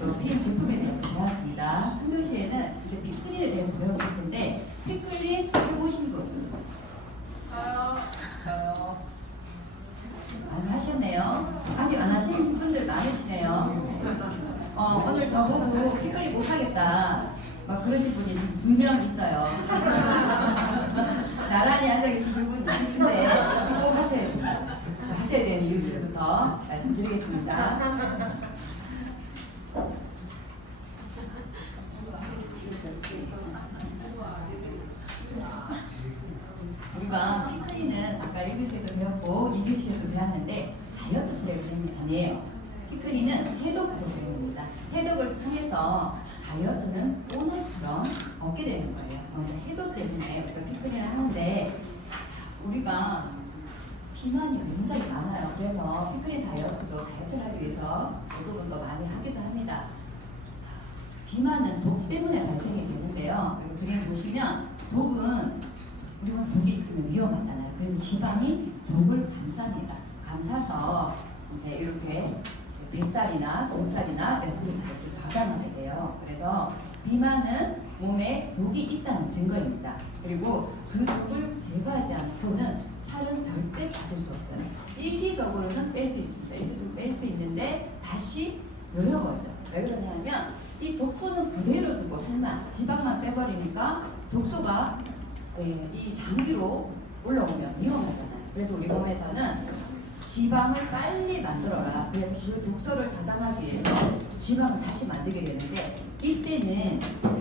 또 피임 제품에 대해서 배웠습니다. 3교시에는 이제 피클린에 대해서 배우실 텐데 피클린 해보신 분? 저요. 안 하셨네요. 아직 안 하신 분들 많으시네요. 오늘 저보고 피클린 못하겠다 막 그러신 분이 지금 2명 있어요. 나란히 앉아 계신 분이 있으신데 꼭 하셔야 되는 이유 지금부터 말씀드리겠습니다. 우리가 피클린은 아까 1교시에도 배웠고 2교시에도 배웠는데 다이어트 프로그램이 아니에요. 피클린은 해독 프로그램입니다. 해독을 통해서 다이어트는 보너스처럼 얻게 되는 거예요. 먼저 해독 때문에 우리가 피클린을 하는데 우리가 비만이 굉장히 많아요. 그래서 피클린 다이어트도 다이어트를 하기 위해서 대부분 더 많이 하기도 합니다. 비만은 독 때문에 발생이 되는데요. 그리고 그림 보시면 독은 우리가 독이 있으면 위험하잖아요. 그래서 지방이 독을 감쌉니다. 감싸서 이제 이렇게 뱃살이나 등살이나 옆구리 살을 저장하게 돼요. 그래서 비만은 몸에 독이 있다는 증거입니다. 그리고 그 독을 제거하지 않고는 살은 절대 빠질 수 없어요. 일시적으로는 뺄 수 있습니다. 일시적으로 뺄 수 있는데 다시 요요거죠. 왜 그러냐면 이 독소는 그대로 두고 살만 지방만 빼버리니까 독소가 이 장기로 올라오면 위험하잖아요. 그래서 우리 몸에서는 지방을 빨리 만들어라. 그래서 그 독소를 저장하기 위해서 지방을 다시 만들게 되는데 이때는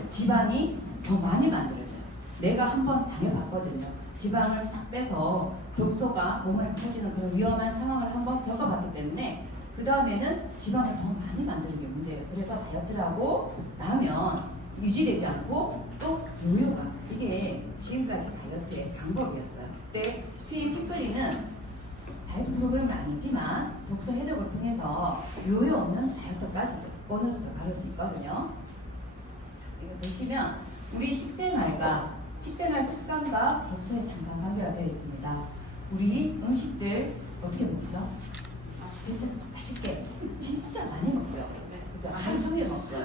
지방이 더 많이 만들어져요. 내가 한번 당해봤거든요. 지방을 싹 빼서 독소가 몸에 퍼지는 그런 위험한 상황을 한번 겪어봤기 때문에 그 다음에는 지방을 더 많이 만드는 게 문제예요. 그래서 다이어트를 하고 나면 유지되지 않고 또 요요가 이게 지금까지 다이어트의 방법이었어요. 근데 피클린은 다이어트 프로그램은 아니지만 독소 해독을 통해서 요요 없는 다이어트까지도 보너스도 받을 수 있거든요. 이거 보시면 우리 식생활 습관과 독소의 상관관계가 되어 있습니다. 우리 음식들 어떻게 먹죠? 진짜 맛있게 진짜 많이 먹죠. 그죠? 하루 종일 먹죠.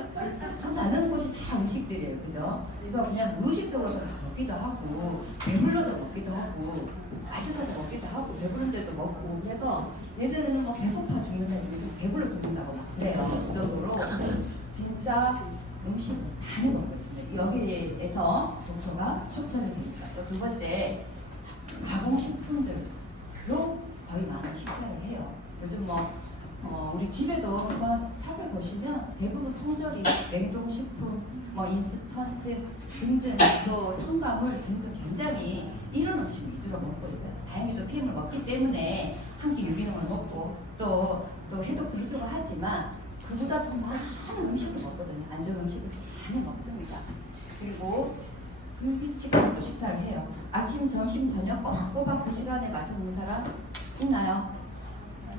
전 다른 곳이 다 음식들이에요. 그죠? 그래서 그냥 무의식적으로 먹기도 하고 배불러도 먹기도 하고 맛있어서 먹기도 하고 배부른데도 먹고 그래서 예전에는 뭐 배고파 죽는다 해도 배불러 죽는다고 막 그래요. 그 정도로 진짜 음식 많이 먹고 있습니다. 여기에서 독소가 축소이 되니까. 또 두 번째 가공식품들로 거의 많은 식사를 해요. 요즘 우리 집에도 한번 살펴보시면 대부분 통조림, 냉동식품, 인스턴트 등등 또 첨가물 등등 굉장히 이런 음식 위주로 먹고 있어요. 다행히도 피임을 먹기 때문에 한 끼 유기농을 먹고 또 해독도 해주고 하지만 그보다 더 많은 음식을 먹거든요. 안 좋은 음식을 많이 먹습니다. 그리고 불규칙하게 식사를 해요. 아침, 점심, 저녁 꼬박꼬박 그 시간에 맞춰 먹는 사람 있나요?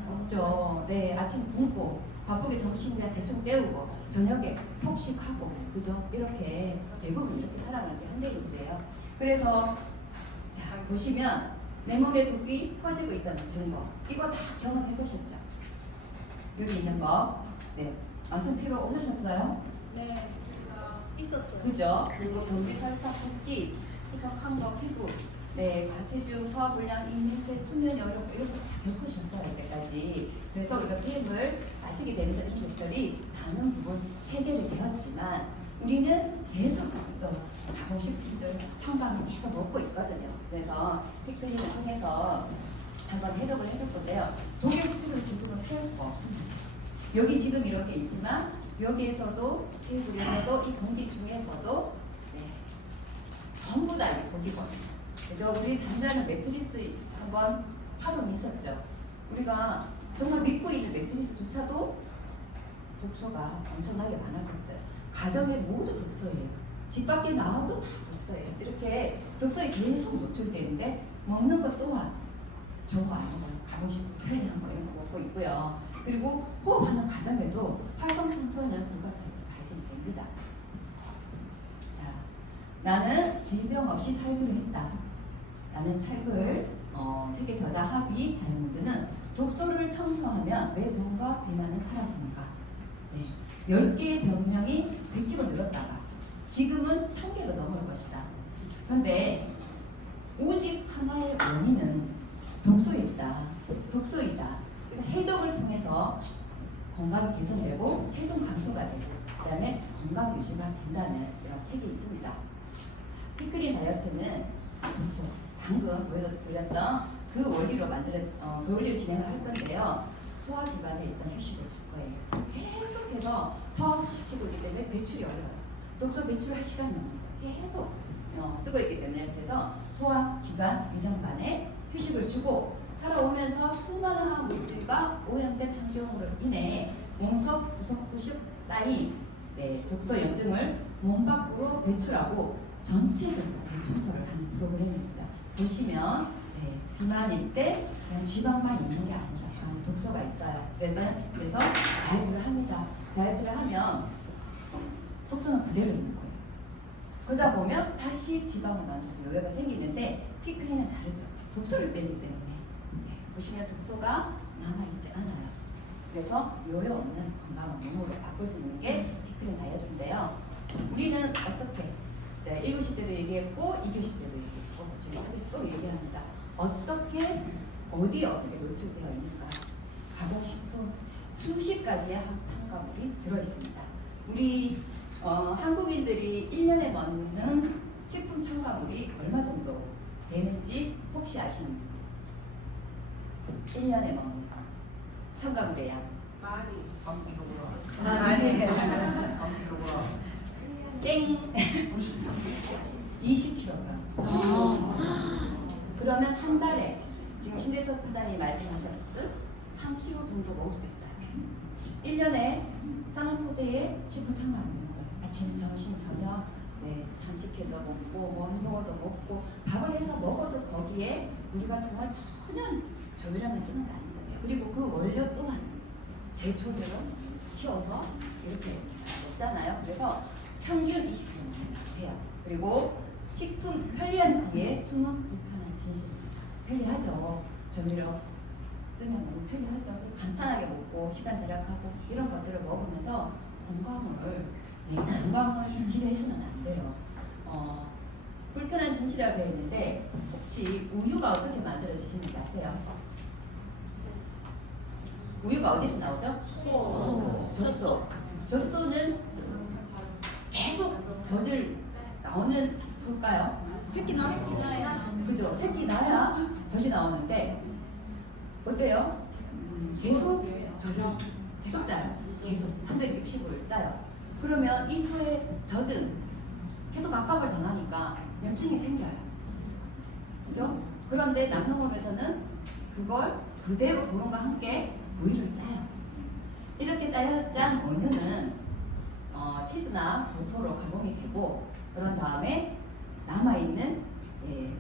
없죠. 네, 아침 굶고 바쁘게 점심 그냥 대충 때우고 저녁에 폭식하고 그죠? 이렇게 대부분 이렇게 살아가는 게 한대인데요. 그래서 자 보시면 내 몸에 독이 퍼지고 있다는 증거 이거 다 경험해 보셨죠? 여기 있는 거. 네. 안성 피로 오셨어요? 네, 있었어요. 그죠? 그리고 변비, 설사, 붓기, 희석한 거, 피부, 네, 과체중, 소화불량, 입냄새, 수면 어려움 이런 거 다 겪으셨어요 이때까지. 그래서 우리가 피임을 마시게 되면서 이런 것들이 많은 부분 해결이 되었지만 우리는 계속 또 가공식품들 첨가물 계속 먹고 있거든요. 그래서 피클린을 통해서 한번 해독을 했었는데요. 독의 흡수를 지금은 피할 수가 없습니다. 여기 지금 이렇게 있지만 여기에서도 테이블에서도 이 공기 중에서도 네, 전부 다 이 독이거든요. 그죠? 우리 잠자는 매트리스 한번 파동이 있었죠. 우리가 정말 믿고 있는 매트리스조차도 독소가 엄청나게 많았었어요. 가정에 모두 독소예요. 집 밖에 나와도 다 독소예요. 이렇게 독소에 계속 노출되는데 먹는 것 또한 좋은 거 아닌 거예요. 가공식품 편리한 거 이런 거 먹고 있고요. 그리고 호흡하는 과정에도 활성산소는 불가피하게 발생됩니다. 자, 나는 질병 없이 살기로 했다. 라는 책을 책의 저자 하비 다이아몬드는 독소를 청소하면 왜 병과 비만은 사라집니까? 네, 10개의 병명이 100개로 늘었다가 지금은 1000개도 넘을 것이다. 그런데 오직 하나의 원인은 독소에 있다. 독소이다. 그래서 해독을 통해서 건강이 개선되고 체중 감소가 되고 그다음에 건강 유지가 된다는 이런 책이 있습니다. 피크린 다이어트는 독소 방금 보여드렸던 그 원리로 그 원리를 진행을 할 건데요. 소화기관에 일단 휴식을 줄 거예요. 계속해서 소화시키고 있기 때문에 배출이 어려워요. 독소 배출을 할 시간이 없습니다. 계속 쓰고 있기 때문에 그래서 소화기관 위성관에 휴식을 주고 살아오면서 수많은 화학물질과 오염된 환경으로 인해 몸속 구석구석 쌓인 독소 염증을 몸 밖으로 배출하고 전체적으로 대청소를 하는 프로그램입니다. 보시면 비만일 때 그냥 지방만 있는 게 아니라 독소가 있어요. 그래서 다이어트를 합니다. 다이어트를 하면 독소는 그대로 있는 거예요. 그러다 보면 다시 지방을 만들어서 요요가 생기는데 피크린은 다르죠. 독소를 빼기 때문에 보시면 독소가 남아있지 않아요. 그래서 요요 없는 건강한 몸으로 바꿀 수 있는 게 피크린 다이어트인데요. 우리는 어떻게 1교시 때도 얘기했고 2교시 때도 얘기했고 지금 3교시 또 얘기합니다. 어떻게 어디에 어떻게 노출되어 있는가. 가공식품 수십 가지의 첨가물이 들어있습니다. 우리 한국인들이 1년에 먹는 식품 첨가물이 얼마 정도 되는지 혹시 아시는 분? 1년에 먹는 첨가물의 양. 많이. 3kg. 아니에요. 3kg. 땡. 20kg. 그러면 한 달에 지금 신대석 사장님이 말씀하셨듯 3kg 정도 먹을 수 있어요. 1년에 쌍포대에 식품 첨가물이 먹어요. 아침, 점심, 저녁, 잔치캔도 먹고 뭐 햄버거도 먹고 밥을 해서 먹어도 거기에 우리가 정말 전혀 조미료만 쓰는 게 아니잖아요. 그리고 그 원료 또한 제초제로 키워서 이렇게 먹잖아요. 그래서 평균 20kg 해요. 그리고 식품 편리한 뒤에 숨은 불편한 진실입니다. 편리하죠. 조미료 쓰면 너무 편리하죠. 간단하게 먹고 시간 절약하고 이런 것들을 먹으면서 건강을 기대해서는 안 돼요. 불편한 진실이라고 되어 있는데 혹시 우유가 어떻게 만들어지시는지 아세요? 우유가 어디서 나오죠? 젖소. 젖소는 계속 젖을 나오는 소일까요? 새끼 나왔어. 그죠? 새끼 나야 젖이 나오는데 어때요? 계속 젖을 계속 짜요. 계속 360을 짜요. 그러면 이 소의 젖은 계속 압박을 당하니까 염증이 생겨요. 그죠? 그런데 남성몸에서는 그걸 그대로 그런과 함께 우유를 짜요. 이렇게 짠 우유는 치즈나 버터로 가공이 되고 그런 다음에 남아있는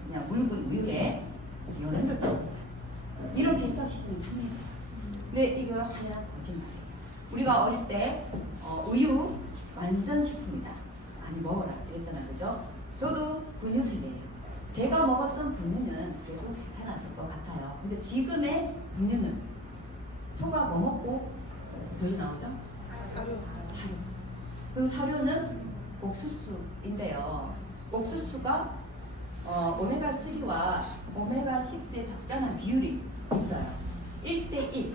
그냥 묽은 우유에 연유를 넣어요. 이렇게 해서 시즌이 팝니다. 근데 이거 하얀 거짓말이에요. 우리가 어릴 때 우유 완전 식품이다. 많이 먹어라 그랬잖아요. 그죠? 저도 분유 세대예요. 제가 먹었던 분유는 그래도 괜찮았을 것 같아요. 근데 지금의 분유는 소가 뭐 먹고 젖이 나오죠? 사료. 그 사료는 옥수수인데요. 옥수수가 오메가3와 오메가6의 적당한 비율이 있어요. 1대1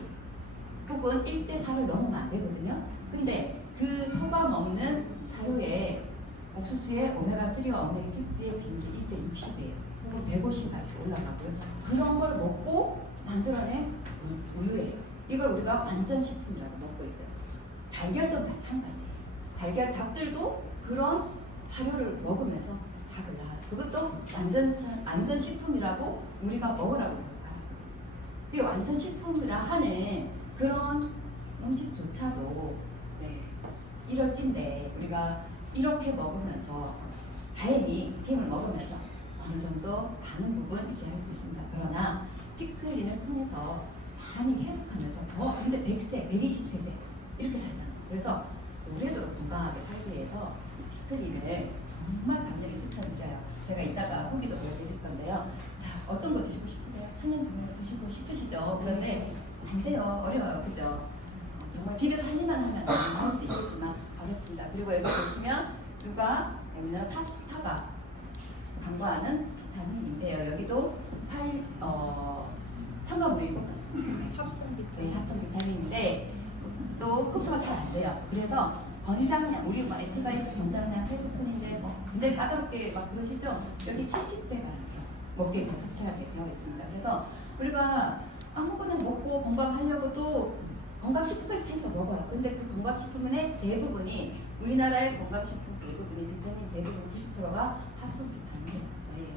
혹은 1대4를 넘으면 안 되거든요. 근데 그 소가 먹는 사료에 옥수수의 오메가3와 오메가6의 비율이 1대60이에요. 혹은 150까지 올라가고요. 그런 걸 먹고 만들어낸 우유예요. 이걸 우리가 완전 식품이라고 먹고 있어요. 달걀도 마찬가지예요. 달걀 닭들도 그런 사료를 먹으면서 닭을 낳아요. 그것도 완전 식품이라고 우리가 먹으라고 봐요. 이 완전 식품이라 하는 그런 음식조차도 이럴진데 우리가 이렇게 먹으면서 다행히 힘을 먹으면서 어느 정도 많은 부분 유지할 수 있습니다. 그러나 피클린을 통해서 많이 회복하면서 더 이제 100세, 120세대 이렇게 살잖아요. 그래서 오래도록 건강하게 살기 위해서 피클린을 정말 강력히 추천드려요. 제가 이따가 후기도 보여드릴 건데요. 자, 어떤 거 드시고 싶으세요? 천연조미료 드시고 싶으시죠? 그런데 안 돼요. 어려워요. 그죠? 정말 집에서 할 일만 하면 나올 수도 있겠지만 그리고 여기 보시면 누가 우리나라 탑스타가 광고하는 비타민인데요. 여기도 첨가물이 뽑혔습니다. 합성 네, 합성 비타민인데 또 흡수가 잘 안 돼요. 그래서 권장량, 우리 뭐 엔티바이오틱 권장량 세스푼인데 뭐 굉장히 까다롭게 막 그러시죠? 여기 70배가 먹게 돼 섭취하게 되어 있습니다. 그래서 우리가 아무거나 먹고 건강하려고 또 건강식품까지 챙겨 먹어요. 근데 그 건강식품의 대부분이 우리나라의 건강식품 대부분이 비타민 대부분 90%가 합성 비타민이에요.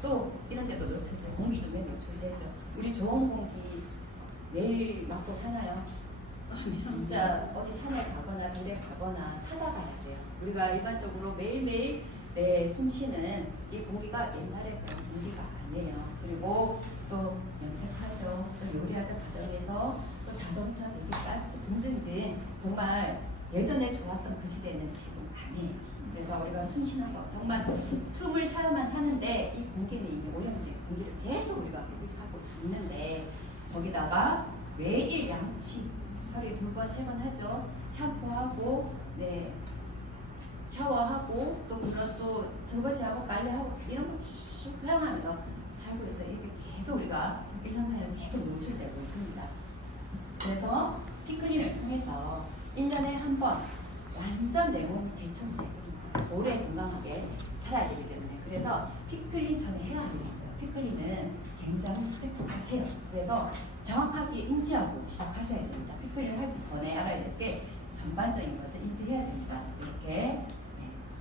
또 이런 데도 노출돼, 공기 중에 노출되죠. 우리 좋은 공기 매일 맡고 사나요? 진짜 어디 산에 가거나 들에 가거나 찾아가야 돼요. 우리가 일반적으로 매일매일 숨 쉬는 이 공기가 옛날에 그런 공기가 아니에요. 그리고 또 염색하죠. 또 요리하는 과정에서 또 자동차, 배기가스 등등등 정말 예전에 좋았던 그 시대는 지금 아니에요. 그래서 우리가 숨 쉬는 거 정말 숨을 쉬어야만 사는데 이 공기는 이미 오염된 공기를 계속 우리가흡입하고 있는데 거기다가 매일 양치 하루에 2번, 3번 하죠. 샴푸하고 네 샤워하고 또 물론 또 설거지하고 빨래하고 이런 거 계속 사용하면서 살고 있어요. 이게 계속 우리가 일상생활에 계속 노출되고 있습니다. 그래서 피클린을 통해서 1년에 한 번 완전 내 몸 대청소해줍니다. 오래 건강하게 살아야 되기 때문에. 그래서 피클린 전에 해야 하는 게 있어요. 피클린은 굉장히 스펙타클해요. 그래서 정확하게 인지하고 시작하셔야 됩니다. 피클린을 하기 전에 알아야 될 게 전반적인 것을 인지해야 됩니다. 이렇게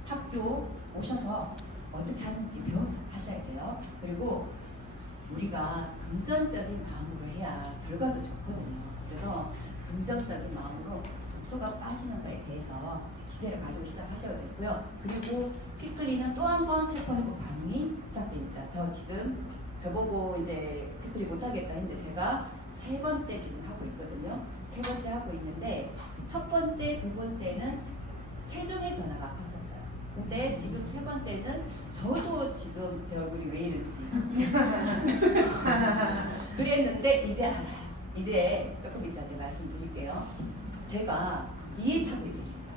학교 오셔서 어떻게 하는지 배워서 하셔야 돼요. 그리고 우리가 긍정적인 마음으로 해야 결과도 좋거든요. 그래서 긍정적인 마음으로 독소가 빠지는 것에 대해서 기대를 가지고 시작하셔야 되고요. 그리고 피클린은 또 한 번 세포 회복 반응이 시작됩니다. 저보고 이제 피클린 못하겠다 했는데 제가 3번째 지금 하고 있거든요. 3번째 하고 있는데 첫 번째, 2번째는 체중의 변화가 컸었어요. 근데 지금 3번째는 저도 지금 제 얼굴이 왜 이런지 그랬는데 이제 알아요. 이제 조금 이따 제가 말씀드릴게요. 제가 2회차도 이렇게 했어요.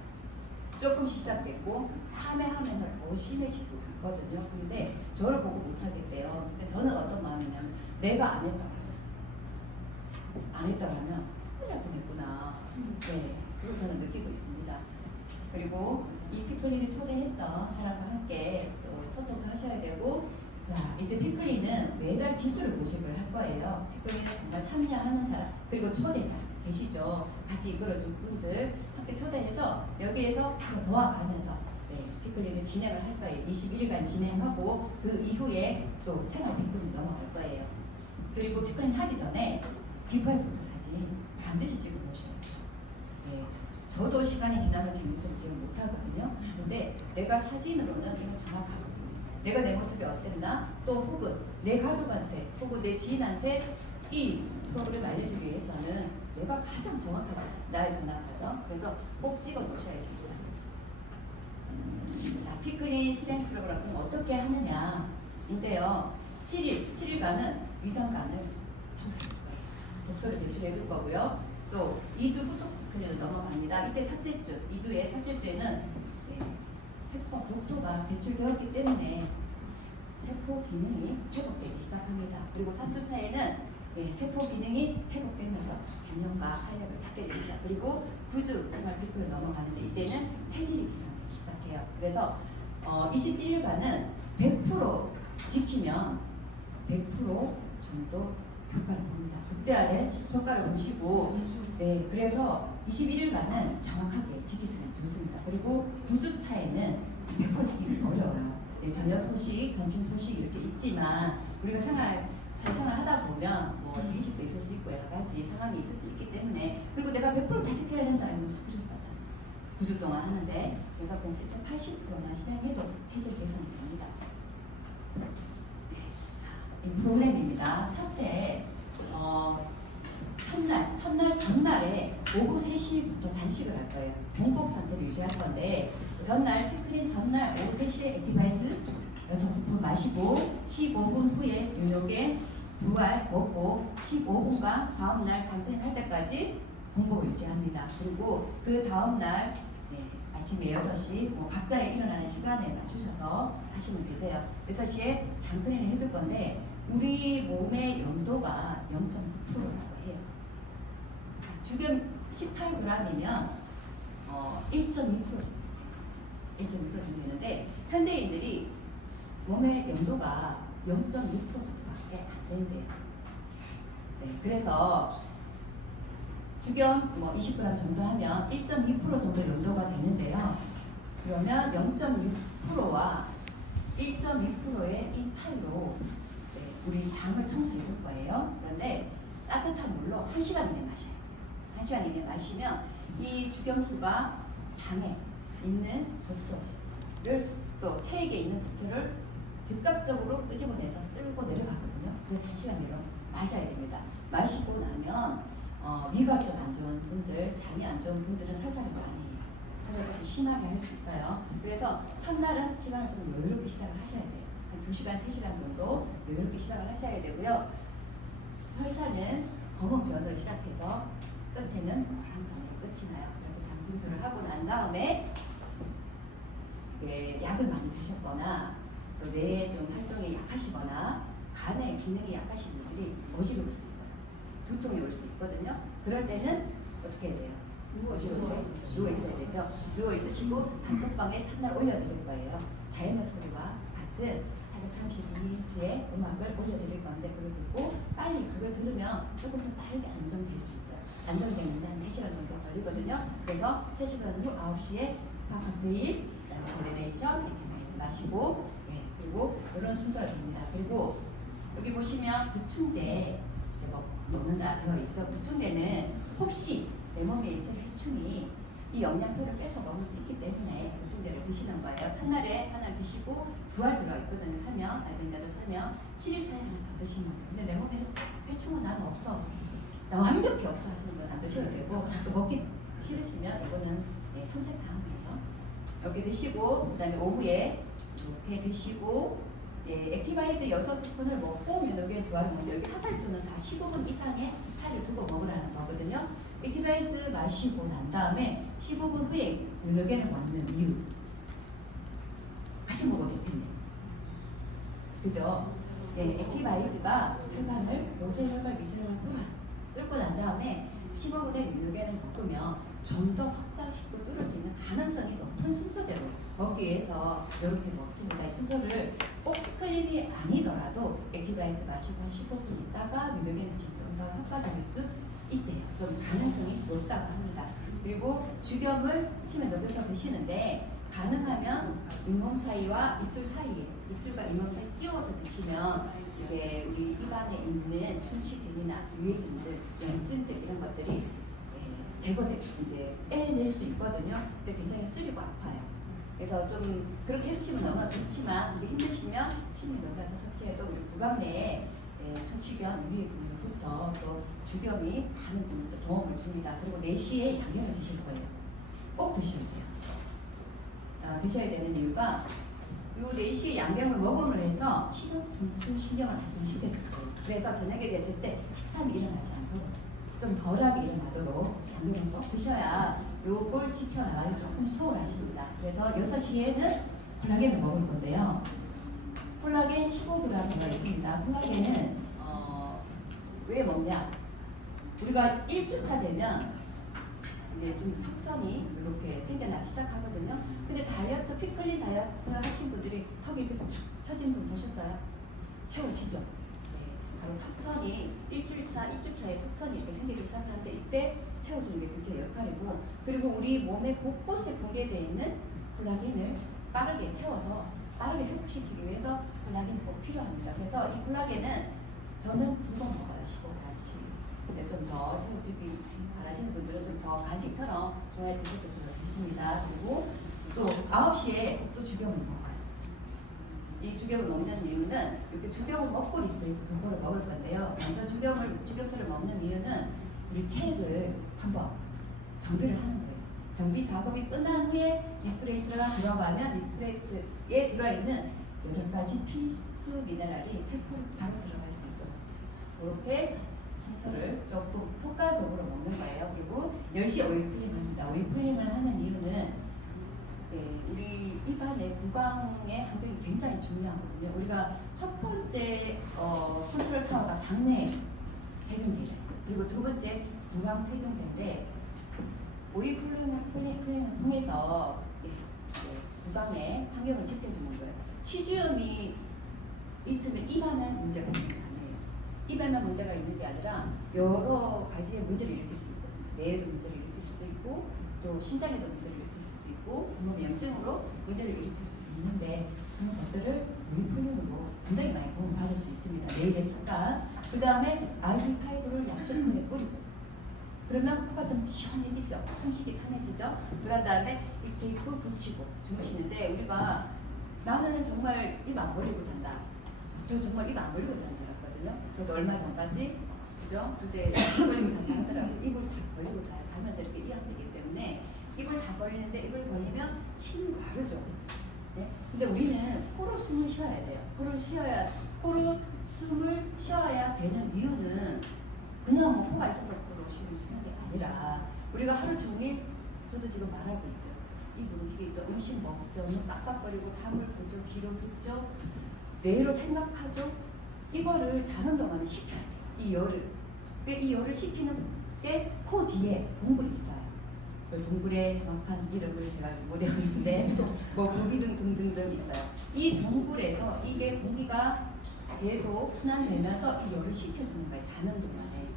조금 시작됐고 3회 하면서 더 심해지고 있거든요. 근데 저를 보고 못하겠대요. 근데 저는 어떤 마음이냐면 내가 안 했더라면 큰일 날 뻔했구나. 네, 그걸 저는 느끼고 있습니다. 그리고 이 피클린이 초대했던 사람과 함께 또 소통도 하셔야 되고, 자 이제 피클린은 매달 기술을 모집을 할 거예요. 피클린에 정말 참여하는 사람 그리고 초대자 계시죠. 같이 이끌어준 분들 함께 초대해서 여기에서 도와가면서 피클린을 진행을 할 거예요. 21일간 진행하고 그 이후에 또 생활생활이 넘어갈 거예요. 그리고 피클린 하기 전에 비포 애프터 사진 반드시 찍어 놓으셔야 돼요. 네, 저도 시간이 지나면 제 모습을 기억 못 하거든요. 근데 내가 사진으로는 이건 정확하거든요. 내가 내 모습이 어땠나, 또 혹은 내 가족한테 혹은 내 지인한테 이 프로그램을 알려주기 위해서는 내가 가장 정확하게 나를 변화하죠. 그래서 꼭 찍어 놓으셔야 됩니다. 자, 피클린 실행 프로그램 그럼 어떻게 하느냐인데요. 7일간은 위장관을 청소해줄 거예요. 독소를 배출해 줄 거고요. 또 2주 후속 피클린으로 넘어갑니다. 이때 첫째 주, 2주의 첫째 주에는 세포 독소가 배출되었기 때문에 세포 기능이 회복되기 시작합니다. 그리고 3주 차에는 세포 기능이 회복되면서 균형과 활력을 찾게 됩니다. 그리고 9주 생활 피클로 넘어가는데 이때는 체질이 개선되기 시작해요. 그래서 21일간은 100% 지키면 100% 정도 효과를 봅니다. 극대화된 효과를 보시고, 그래서 21일간은 정확하게 지키시면 좋습니다. 그리고 9주 차에는 100% 지키기 어려워요. 저녁 소식, 점심 소식 이렇게 있지만 우리가 사회생활 하다 보면 뭐 회식도 있을 수 있고 여러 가지 상황이 있을 수 있기 때문에, 그리고 내가 100%다 지켜야 된다 이러면 스트레스 받잖아요. 9주 동안 하는데 그래서 그냥 80%만 실행해도 체질 개선이 됩니다. 자, 이 프로그램입니다. 첫째, 전날에 오후 3시부터 단식을 할 거예요. 공복 상태를 유지할 건데, 전날 피클린 전날 오후 3시에 액티바이즈 6스푼 마시고 15분 후에 요요겐 부알 먹고 15분간 다음날 잠들할 때까지 공복을 유지합니다. 그리고 그 다음날 네, 아침에 6시 뭐 각자의 일어나는 시간에 맞추셔서 하시면 되세요. 6시에 장크린을 해줄 건데 우리 몸의 염도가 0.9%라고 해요. 주경 18g이면 1.2% 정도 되는데 현대인들이 몸의 염도가 0.6% 정도밖에 안 된대요. 네, 그래서 주경 뭐 20g 정도 하면 1.2% 정도 염도가 되는데요. 그러면 0.6%와 1.2%의 이 차이로 네, 우리 장을 청소해줄 거예요. 그런데 따뜻한 물로 1시간 이내 마셔야 돼요. 1시간 이내 마시면 이 주경수가 장에 있는 독소를 또 체액에 있는 독소를 즉각적으로 끄집어내서 쓸고 내려가거든요. 그래서 1시간 내로 마셔야 됩니다. 마시고 나면 위가 좀 안 좋은 분들, 장이 안 좋은 분들은 설사를 많이 해요. 설사를 좀 심하게 할 수 있어요. 그래서 첫날은 시간을 좀 여유롭게 시작을 하셔야 돼요. 한 2시간, 3시간 정도 여유롭게 시작을 하셔야 되고요. 설사는 검은 변으로 시작해서 끝에는 노란 변으로 끝이 나요. 그렇게 장 청소를 하고 난 다음에 약을 많이 드셨거나 또 뇌에 좀 활동이 약하시거나 간의 기능이 약하신 분들이 어지러울 수 있어요. 두통이 올 수도 있거든요. 그럴 때는 어떻게 해야 돼요? 어지러울 때 누워 있어야 되죠. 누워 있으시고 단톡방에 첫날 올려드릴 거예요. 자연의 소리와 같은 432Hz의 음악을 올려드릴 건데 그걸 듣고 빨리 그걸 들으면 조금 더 빠르게 안정될 수 있어요. 안정되는데 한 3시간 정도 걸리거든요. 그래서 3시간 후 9시에 파카페인, 그다음에 제네레이션, 액티바이스 마시고 그리고 이런 순서가 됩니다. 그리고 여기 보시면 부충제 이제 뭐 먹는다 되어 있죠. 부충제는 혹시 내 몸에 있을 해충이 이 영양소를 뺏어 먹을 수 있기 때문에 부충제를 드시는 거예요. 첫날에 하나 드시고 2알 들어있거든요. 사면 알벤다졸 사면 7일차에 하나 더 드시면 돼요. 근데 내 몸에 해충은 나는 없어. 나 완벽히 없어 하시는 건 안 드셔도 되고 또 먹기 싫으시면 이거는 선택 사항이에요. 이렇게 드시고 그다음에 오후에 이렇게 드시고 액티바이즈 6스푼을 먹고 뮤노겐 2알을 먹는데 여기 화살표는 다 15분 이상의 차를 두고 먹으라는 거거든요. 액티바이즈 마시고 난 다음에 15분 후에 뮤노겐을 먹는 이유 같이 먹어도 좋겠네요. 그죠? 액티바이즈가 혈관을 요새혈관, 미세혈관 뚫고 난 다음에 15분에 뮤노겐을 먹으면 좀 더 확장시키고 뚫을 수 있는 가능성이 높은 순서대로 먹기 위해서 이렇게 먹습니다. 이 순서를 꼭 피클린이 아니더라도 액티바이즈 마시고 한 15분 있다가 뮤노겐 드시면 좀 더 효과적일 수 있대요. 좀 가능성이 높다고 합니다. 그리고 죽염을 침에 녹여서 드시는데 가능하면 잇몸 사이와 입술 사이에 입술과 잇몸 사이 끼워서 드시면 이게 우리 입안에 있는 충치균이나 유해균들, 염증들 이런 것들이 제거돼 이제 빼낼 수 있거든요. 근데 굉장히 쓰리고 아파요. 그래서 좀 그렇게 해주시면 너무 좋지만 이게 힘드시면 침이 녹여서 섭취해도 우리 구강 내에 충치균, 유해균으로부터 또 죽염이 많은 분들 도움을 줍니다. 그리고 4시에 양념을 드실 거예요. 꼭 드셔야 돼요. 드셔야 되는 이유가 요 4시에 양념을 먹음으로 해서 신경을 안정시켜줄 거예요. 그래서 저녁에 됐을 때 식탐이 일어나지 않도록 좀 덜하게 일어나도록 양념을 꼭 드셔야 요걸 지켜나가기 조금 수월하십니다. 그래서 6시에는 콜라겐을 먹을 건데요. 콜라겐 15g 들어있습니다. 콜라겐은 왜 먹냐? 우리가 1주차 되면 이제 좀 턱선이 이렇게 생겨나기 시작하거든요. 근데 다이어트, 피클린 다이어트 하신 분들이 턱이 이렇게 축 처진 분 보셨어요? 채워지죠? 바로 턱선이 1주차에 턱선이 이렇게 생기기 시작하는데 이때 채워주는 게 그렇게 역할이고 그리고 우리 몸의 곳곳에 붕괴되어 있는 콜라겐을 빠르게 채워서 빠르게 회복시키기 위해서 콜라겐이 꼭 필요합니다. 그래서 이 콜라겐은 저는 2번 먹어요. 15g씩. 근데 좀 더 채워주기 바라시는 분들은 좀 더 간식처럼 좋아해 드셔주시면 좋습니다. 그리고 또 9시에 또 죽염을 먹어요. 이 죽염을 먹는 이유는 이렇게 죽염을 먹고 리스토이크 도포를 먹을 건데요. 먼저 죽염수를 먹는 이유는 우리 체액을 한번 정비를 하는 거예요. 정비 작업이 끝난 후에 리스토레이트가 들어가면 리스토레이트에 들어있는 8가지 필수 미네랄이 세포로 바로 들어갈 수 있도록 그렇게 순서를 조금 효과적으로 먹는 거예요. 그리고 10시에 오일 풀링을 합니다. 오일 풀링을 하는 이유는 이유는 우리 입안의 구강의 항벽이 굉장히 중요하거든요. 우리가 첫 번째 컨트롤 타워가 장내 세균계예요. 그리고 두 번째 구강 세균계인데 오이 클리닝을 통해서 구강의 환경을 지켜주는 거예요. 치주염이 있으면 입안에 문제가 있는 게 아니에요. 입안에 문제가 있는 게 아니라 여러 가지의 문제를 일으킬 수 있거든요. 뇌에도 문제를 일으킬 수도 있고 또 신장에도 문제를 일으킬 수도 있고 몸 염증으로 문제를 일으킬 수도 있는데 그런 것들을 오이클리닝으로 굉장히 많이 도움받을 수 있습니다. 매일의 습관. 그 다음에 RB5를 양쪽 코에 뿌리고 그러면 코가 좀 시원해지죠. 숨쉬기 편해지죠. 그런 다음에 이 테이프 붙이고 주무시는데 우리가 나는 정말 입 안 벌리고 잔다. 저 정말 입 안 벌리고 자는 줄 알았거든요. 저도 얼마 전까지 그죠? 그때 입 벌리고 잔다 하더라고요. 입을 다 벌리고 자요. 자면서 이렇게 이완되기 때문에 입을 다 벌리는데 입을 벌리면 침이 마르죠. 네? 근데 우리는 코로 숨을 쉬어야 돼요. 코로 숨을 쉬어야 되는 이유는 그냥 뭐 코가 있어서 코로 숨을 쉬는 게 아니라 우리가 하루 종일 저도 지금 말하고 있죠. 입 움직이죠. 음식 먹죠. 눈 빡빡거리고 사물 보죠. 귀로 듣죠. 뇌로 생각하죠. 이거를 자는 동안에 식혀야 돼요. 이 열을. 이 열을 식히는 게 코 뒤에 동굴이 있어요. 그 동굴의 정확한 이름을 제가 못 외우는데 뭐 구비등 등등등 있어요. 이 동굴에서 이게 공기가 계속 순환되면서 이 열을 식혀주는 거예요. 자는 동안에.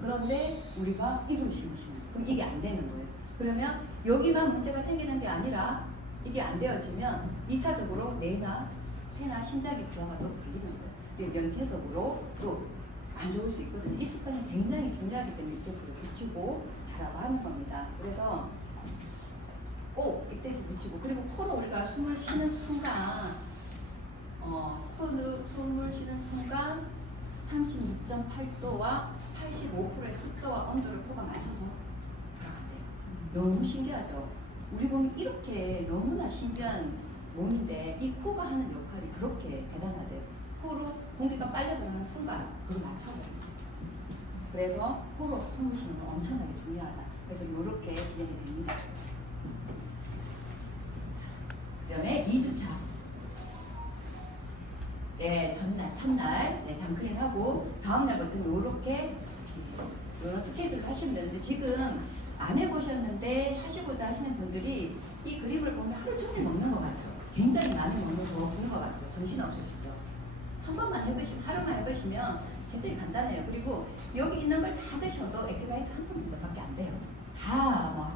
그런데 우리가 입을 심으시면 그럼 이게 안 되는 거예요. 그러면 여기만 문제가 생기는 게 아니라 이게 안 되어지면 2차적으로 뇌나 폐나 심장의 부하가 또 걸리는 거예요. 연쇄적으로 또 안 좋을 수 있거든요. 이 습관이 굉장히 중요하기 때문에 입대기를 붙이고 자라고 하는 겁니다. 그래서 꼭 입대기 붙이고 그리고 코로 우리가 숨을 쉬는 순간 코로 숨을 쉬는 순간 36.8도와 85%의 습도와 온도를 코가 맞춰서 들어간대요. 너무 신기하죠? 우리 몸이 이렇게 너무나 신기한 몸인데 이 코가 하는 역할이 그렇게 대단하대요. 코로 공기가 빨려 들어가는 순간 그걸 맞춰버려요. 그래서 코로 숨을 쉬는 건 엄청나게 중요하다. 그래서 이렇게 진행이 됩니다. 그 다음에 2주차. 네, 첫날 네, 장크림하고 다음날부터는 이렇게 이런 스케이트를 하시면 되는데 지금 안 해보셨는데 하시고자 하시는 분들이 이 그림을 보면 하루 종일 먹는 것 같죠? 굉장히 많이 먹는 것 같죠? 정신 없으시죠? 한 번만 해보시면, 하루만 해보시면 굉장히 간단해요. 그리고 여기 있는 걸 다 드셔도 액티바이스 한 통 정도밖에 안 돼요. 다 뭐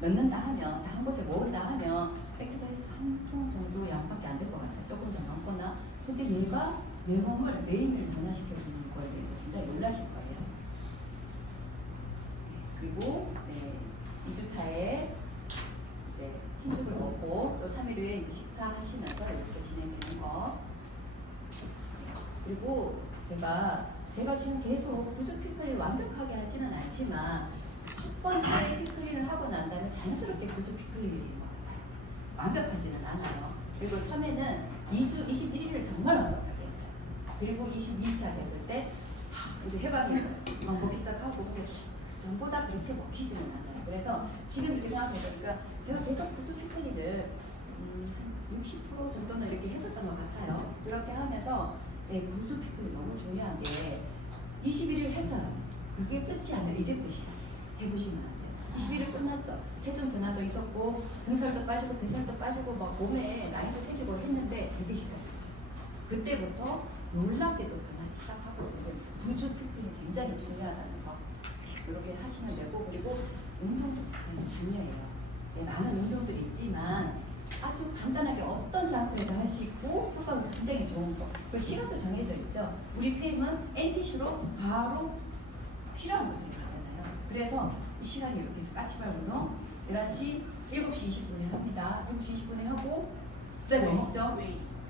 넣는다 하면, 다 한 곳에 모은다 하면 액티바이스 한 통 정도 양밖에 안 될 것 같아요. 조금 더 많거나. 근데 얘가 내 몸을 매일매일 변화시켜주는 거에 대해서 굉장히 놀라실 거예요. 그리고 2주차에 이제 흰죽을 먹고 또 3일 후에 이제 식사하시면서 이렇게 진행되는 거. 그리고 제가 지금 계속 구조 피클을 완벽하게 하지는 않지만 첫 번째 피클링을 하고 난 다음에 자연스럽게 구조 피클링이 되는 것 같아요. 완벽하지는 않아요. 그리고 처음에는 2주 21일을 정말 완벽하게 했어요. 그리고 22일차 됐을 때 이제 해방이 먹기 시작하고 근데 전보다 그렇게 먹히지는 않아요. 그래서 지금 이렇게 생각해보니까 제가 계속 구조 피클링을 60% 정도는 이렇게 했었던 것 같아요. 그렇게 하면서 구조 피클이 너무 중요한 게 21일 했어요. 그게 끝이 아니라 이제부터 시작해보시면 아세요. 21일 끝났어. 체중 변화도 있었고 등살도 빠지고 뱃살도 빠지고 막 몸에 라인도 생기고 했는데 이제 시작. 그때부터 놀랍게도 변하기 시작하고 구조 피클이 굉장히 중요하다는 거 이렇게 하시면 되고 그리고 운동도 굉장히 중요해요. 많은 운동들이 있지만 아주 간단하게 어떤 장소에도 할 수 있고 효과가 굉장히 좋은 거. 그 시간도 정해져 있죠. 우리 폐임은 NTC로 바로 필요한 곳으로 가잖아요. 그래서 이 시간이 이렇게 해서 까치발 운동 11시, 7시 20분에 합니다. 7시 20분에 하고 그다음에 뭐 먹죠?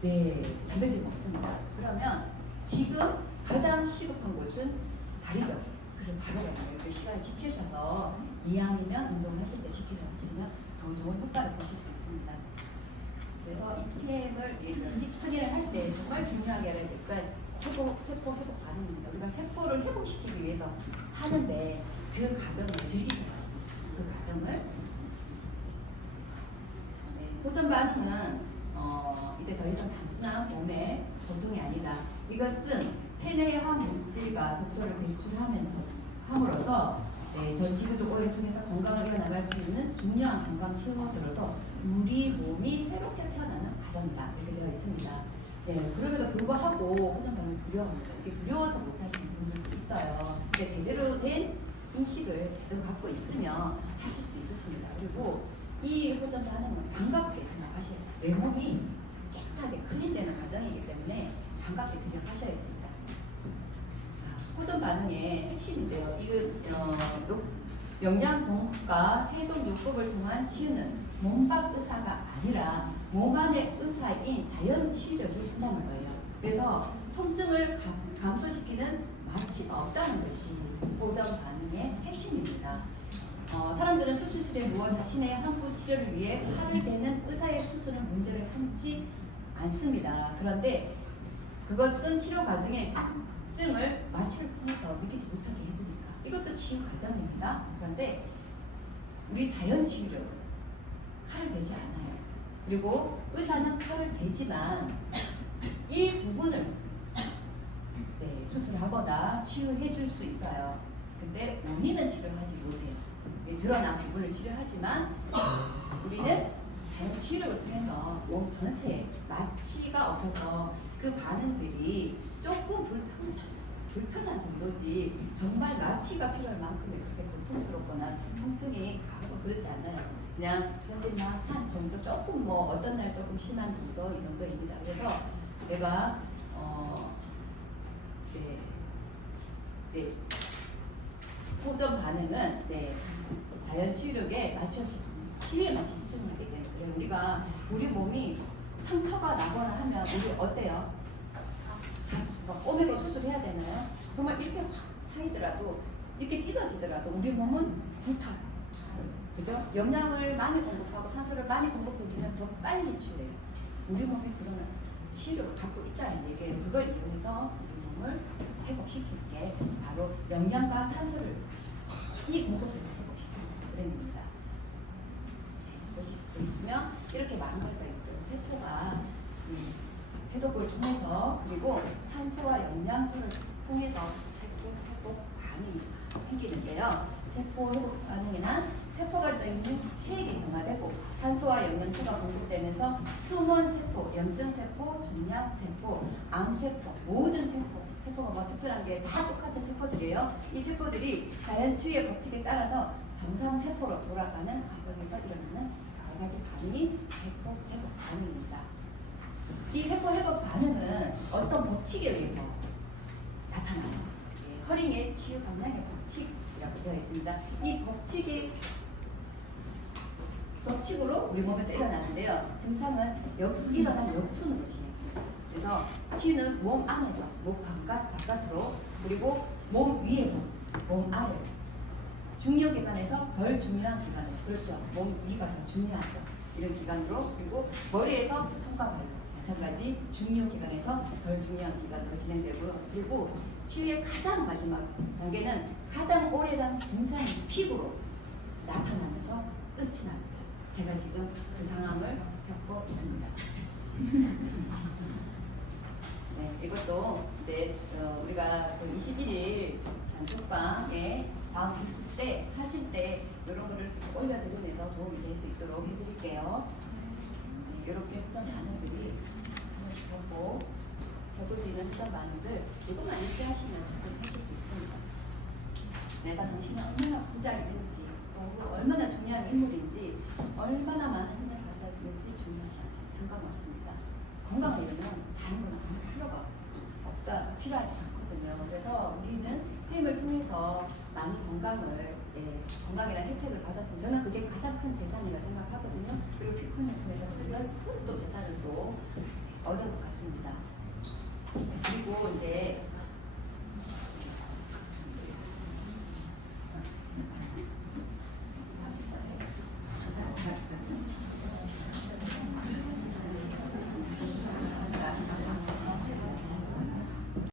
네, 단백질 먹습니다. 그러면 지금 가장 시급한 곳은 다리죠. 그럼 바로 이렇게 시간을 지키셔서 이왕이면 운동을 하실 때 지키셔서 더 좋은 효과를 보실 수 있습니다. 그래서 EPM을 클리를 할 때 정말 중요하게 알아야 될 건 세포 회복 반응입니다. 우리가 세포를 회복시키기 위해서 하는데 그 과정을 즐기셔야 돼요. 그 과정을 호전 반응은 이제 더 이상 단순한 몸의 고통이 아니다. 이것은 체내의 화물질과 독소를 함으로써 전 지구적 오염 속에서 건강을 이어나갈 수 있는 중요한 건강 키워드로서 우리 몸이 새롭게 태어나는 과정이다. 이렇게 되어 있습니다. 그럼에도 불구하고 호전 반응이 두려워합니다. 이게 두려워서 못하시는 분들도 있어요. 제대로 된 인식을 제대로 갖고 있으면 하실 수 있으십니다. 그리고 이 호전 반응은 반갑게 생각하셔야 돼요. 내 몸이 깨끗하게 클린되는 과정이기 때문에 반갑게 생각하셔야 됩니다. 호전 반응의 핵심인데요. 이거 영양공급과 해독요법을 통한 치유는 몸밖 의사가 아니라 몸 안의 의사인 자연 치유력이 한다는 거예요. 그래서 통증을 감소시키는 마취가 없다는 것이 호전 반응의 핵심입니다. 사람들은 수술실에 누워 자신의 항부 치료를 위해 칼을 대는 의사의 수술은 문제를 삼지 않습니다. 그런데 그것은 치료 과정에 통증을 마취를 통해서 느끼지 못하게 해주니까 이것도 치유 과정입니다. 그런데 우리 자연 치유력은 칼을 대지 않아요. 그리고 의사는 칼을 대지만 이 부분을 수술하거나 치유해 줄 수 있어요. 근데 원인은 치료하지 못해요. 드러난 부분을 치료하지만 우리는 자연 치유력을 통해서 몸 전체에 마취가 없어서 그 반응들이 조금 불편한 정도지 정말 마취가 필요할 만큼의 그렇게 고통스럽거나 통증이 가고 그러지 않아요. 그냥 견딜만한 정도, 조금 뭐 어떤 날 조금 심한 정도, 이 정도입니다. 그래서 내가 호전 반응은 자연 치유력에 마취 없이 치유에만 집중하게 되는 거예요. 우리가 우리 몸이 상처가 나거나 하면 우리 어때요? 오메가 수술해야 되나요? 정말 이렇게 확 파이더라도 이렇게 찢어지더라도 우리 몸은 불타요. 그죠? 영양을 많이 공급하고 산소를 많이 공급해주면 더 빨리 치유해요. 우리 몸이 그런 치유력을 갖고 있다는 얘기예요. 그걸 이용해서 우리 몸을 회복시킬 게 바로 영양과 산소를 이 공급해서 회복시키는 프로그램입니다. 보시면 이렇게 망가져 있던 세포가 해독을 통해서 그리고 산소와 영양소를 통해서 세포 회복 반응이 생기는데요. 세포 회복 반응에는 세포가 있는 체액이 정화되고 산소와 영양소가 공급되면서 휴먼 세포, 염증 세포, 종양 세포, 암 세포, 모든 세포가 뭐 특별한 게 다 똑같은 세포들이에요. 이 세포들이 자연 치유의 법칙에 따라서 정상 세포로 돌아가는 과정에서 일어나는 여러 가지 반응이 세포 회복 반응입니다. 이 세포 회복 반응은 어떤 법칙에 의해서 나타나요. 허링의 치유 방향의 법칙이라고 되어 있습니다. 이 법칙으로 우리 몸에서 일어나는데요. 증상은 일어난 역순으로 진행합니다. 그래서 치유는 몸 안에서, 몸 바깥으로, 그리고 몸 위에서, 몸 아래, 중요기관에서 덜 중요한 기관으로, 그렇죠. 몸 위가 더 중요하죠. 이런 기관으로, 그리고 머리에서 손과 발로, 마찬가지 중요기관에서 덜 중요한 기관으로 진행되고요. 그리고 치유의 가장 마지막 단계는 가장 오래된 증상이 피부로 나타나면서 끝이 납니다. 제가 지금 그 상황을 겪고 있습니다. 이것도 이제 우리가 그 21일 단식방에 다음 기수 때 하실 때 이런 거를 계속 올려드리면서 도움이 될 수 있도록 해드릴게요. 이렇게 후전 반응들이 하나씩 겪을 수 있는 후전 반응들 이것만 일치하시면 충분히 하실 수 있습니다. 내가 당신이 얼마나 부자이든지 또 얼마나 중요한 인물인지 얼마나 많은 힘을 가져야 되는지 중요하지 않습니다. 상관없습니다. 건강을 잃으면 다른 건 아무 필요가 필요하지 않거든요. 그래서 우리는 게임을 통해서 많은 건강이라는 혜택을 받았으면 저는 그게 가장 큰 재산이라 생각하거든요. 그리고 피크닉을 통해서 특별히 큰 또 재산을 또 얻은 것 같습니다. 그리고 이제